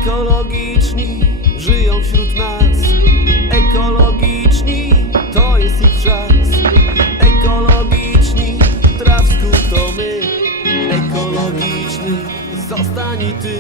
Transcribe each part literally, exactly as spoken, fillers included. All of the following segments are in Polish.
Ekologiczni żyją wśród nas. Ekologiczni to jest ich czas. Ekologiczni Drawsku to my. Ekologiczny zostań i ty.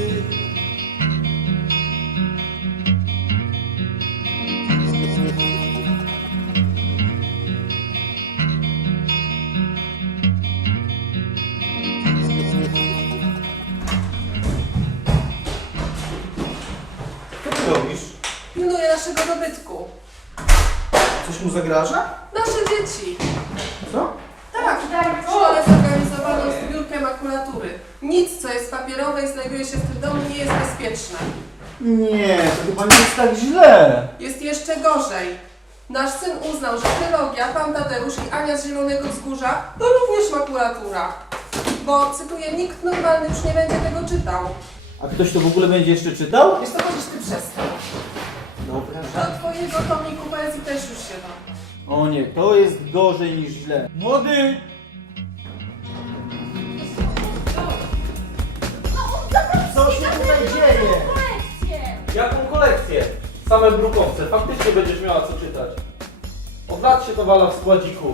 Co ty robisz? Pilnuję naszego dobytku. Coś mu zagraża? Nasze dzieci. Co? Tak, w szkole zorganizowano zbiórkę makulatury. Nic, co jest papierowe i znajduje się w tym domu, nie jest bezpieczne. Nie, to chyba nie jest tak źle. Jest jeszcze gorzej. Nasz syn uznał, że trylogia, Pan Tadeusz i Ania z Zielonego Wzgórza to również makulatura. Bo, cytuję, nikt normalny już nie będzie tego czytał. A ktoś to w ogóle będzie jeszcze czytał? Wiesz, to możesz ty przestać. Dobra. Do twojego tomiku poezji też już się da. O nie, to jest gorzej niż źle. Młody! Co się tutaj dzieje? Jaką kolekcję? Same brukowce. Faktycznie będziesz miała co czytać. Od lat się to wala w składziku.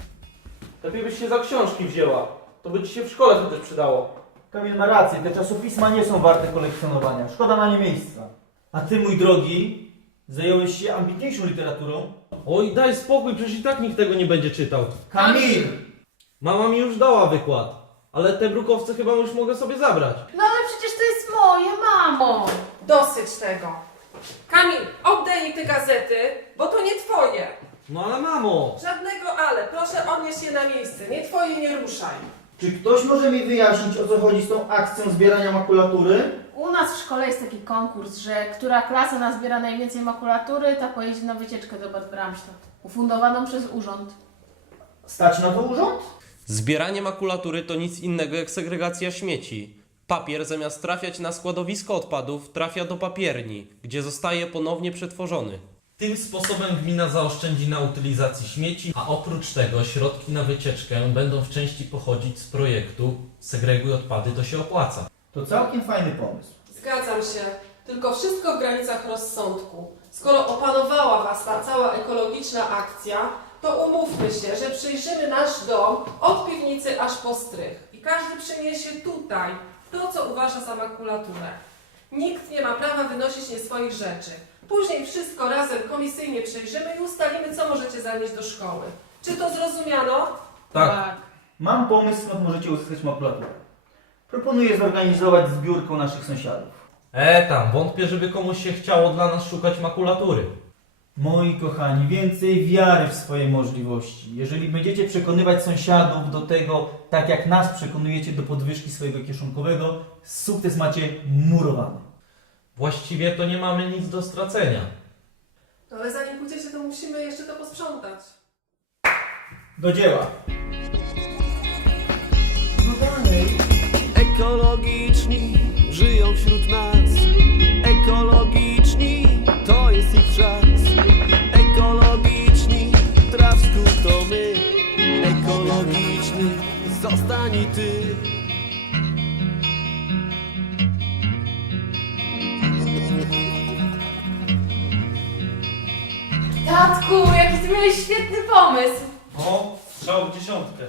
Lepiej byś się za książki wzięła. To by ci się w szkole chociaż przydało. Kamil ma rację, te czasopisma nie są warte kolekcjonowania. Szkoda na nie miejsca. A ty, mój drogi, zająłeś się ambitniejszą literaturą? Oj, daj spokój, przecież i tak nikt tego nie będzie czytał. Kamil! Mama mi już dała wykład. Ale te brukowce chyba już mogę sobie zabrać. No ale przecież to jest moje, mamo! Dosyć tego. Kamil, oddaj mi te gazety, bo to nie twoje. No ale mamo! Żadnego ale, proszę odnieść je na miejsce. Nie twoje, nie ruszaj. Czy ktoś może mi wyjaśnić, o co chodzi z tą akcją zbierania makulatury? U nas w szkole jest taki konkurs, że która klasa nazbiera najwięcej makulatury, ta pojedzie na wycieczkę do Bad Bramstadt. Ufundowaną przez urząd. Stać na to urząd? Zbieranie makulatury to nic innego jak segregacja śmieci. Papier zamiast trafiać na składowisko odpadów trafia do papierni, gdzie zostaje ponownie przetworzony. Tym sposobem gmina zaoszczędzi na utylizacji śmieci, a oprócz tego środki na wycieczkę będą w części pochodzić z projektu Segreguj odpady, to się opłaca. To całkiem fajny pomysł. Zgadzam się, tylko wszystko w granicach rozsądku. Skoro opanowała was ta cała ekologiczna akcja, to umówmy się, że przejrzymy nasz dom od piwnicy aż po strych. I każdy przyniesie tutaj to, co uważa za makulaturę. Nikt nie ma prawa wynosić nie swoich rzeczy. Później wszystko razem komisyjnie przejrzymy i ustalimy, co możecie zanieść do szkoły. Czy to zrozumiano? Tak. Mam pomysł, skąd możecie uzyskać makulaturę. Proponuję zorganizować zbiórkę naszych sąsiadów. E tam, wątpię, żeby komuś się chciało dla nas szukać makulatury. Moi kochani, więcej wiary w swoje możliwości. Jeżeli będziecie przekonywać sąsiadów do tego, tak jak nas przekonujecie do podwyżki swojego kieszonkowego, sukces macie murowany. Właściwie to nie mamy nic do stracenia. No ale zanim pójdziecie, to musimy jeszcze to posprzątać. Do dzieła! Ekologiczni żyją wśród nas. Ekologiczni to jest ich czas. Ekologiczni Drawsku to my. Ekologiczny zostań i ty. Tatku, jaki ty miałeś świetny pomysł! O, strzał w dziesiątkę.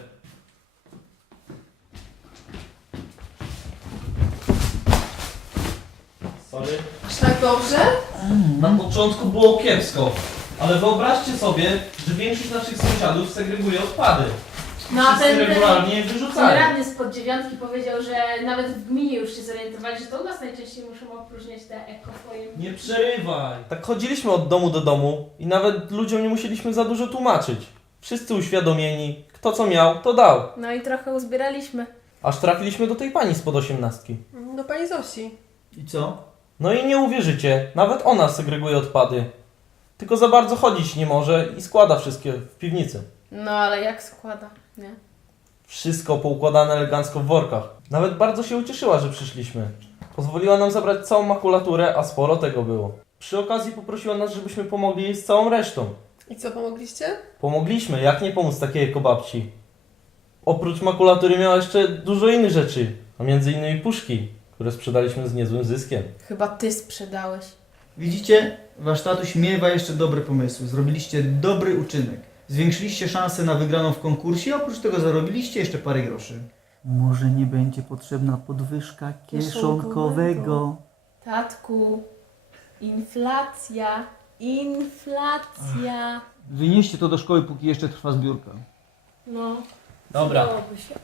Sorry. Aż tak dobrze? Na początku było kiepsko, ale wyobraźcie sobie, że większość naszych sąsiadów segreguje odpady. No a Wszyscy ten, ten, regularnie je ten wyrzucają. radny spod dziewiątki powiedział, że nawet w gminie już się zorientowali, że to u nas najczęściej muszą opróżniać te ekofoje. Nie przerywaj. Tak chodziliśmy od domu do domu i nawet ludziom nie musieliśmy za dużo tłumaczyć. Wszyscy uświadomieni, kto co miał, to dał. No i trochę uzbieraliśmy. Aż trafiliśmy do tej pani spod osiemnastki. Do pani Zosi. I co? No i nie uwierzycie, nawet ona segreguje odpady. Tylko za bardzo chodzić nie może i składa wszystkie w piwnicy. No ale jak składa, nie? Wszystko poukładane elegancko w workach. Nawet bardzo się ucieszyła, że przyszliśmy. Pozwoliła nam zabrać całą makulaturę, a sporo tego było. Przy okazji poprosiła nas, żebyśmy pomogli jej z całą resztą. I co, pomogliście? Pomogliśmy, jak nie pomóc takiej ekobabci? Oprócz makulatury miała jeszcze dużo innych rzeczy, a między innymi puszki, które sprzedaliśmy z niezłym zyskiem. Chyba ty sprzedałeś. Widzicie, wasz tatuś miewa jeszcze dobre pomysły. Zrobiliście dobry uczynek. Zwiększyliście szanse na wygraną w konkursie, a oprócz tego zarobiliście jeszcze parę groszy. Może nie będzie potrzebna podwyżka kieszonkowego. Tatku, inflacja, inflacja. Wynieście to do szkoły, póki jeszcze trwa zbiórka. No. Dobra. Dałoby się.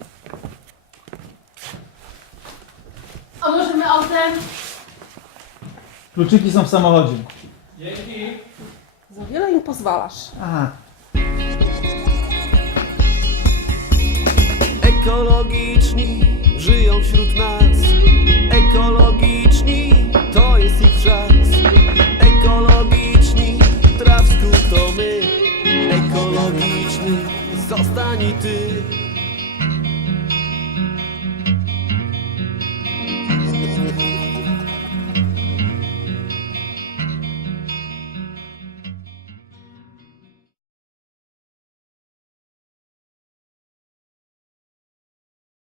A możemy autem? Kluczyki są w samochodzie. Dzięki. Za wiele im pozwalasz. Aha. Ekologiczni